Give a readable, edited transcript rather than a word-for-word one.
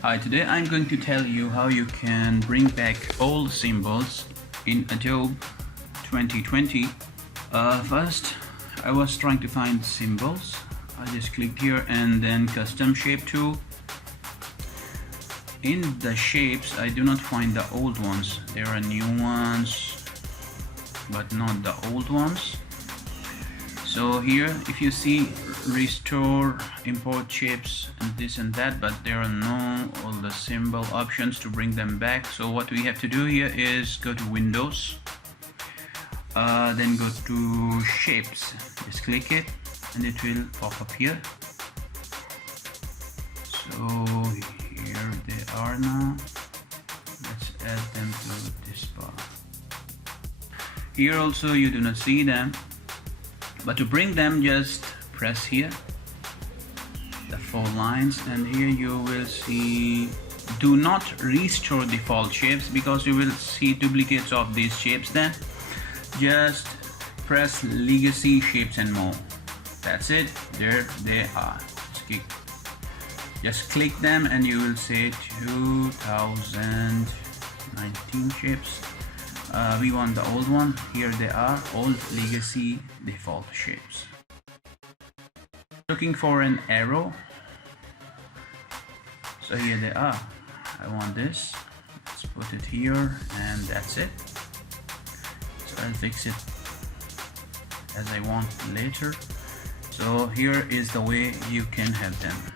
Hi, today I'm going to tell you how you can bring back old symbols in Adobe 2020. First, I was trying to find symbols. I just clicked here and then custom shape tool. In the shapes, I do not find the old ones. There are new ones, but not the old ones. So here, if you see restore, import shapes and this and that, but there are no all the symbol options to bring them back. So what we have to do here is go to Windows, then go to shapes, just click it and it will pop up here. So here they are now. Let's add them to this bar. Here also you do not see them, but to bring them, just press here the 4 lines, and here you will see do not restore default shapes, because you will see duplicates of these shapes. Then just press legacy shapes and more. That's it, there they are. Just click them and you will say 2019 shapes. We want the old one. Here they are, old legacy default shapes. Looking for an arrow, so here they are. I want this, let's put it here, and that's it. So I'll fix it as I want later. So here is the way you can have them.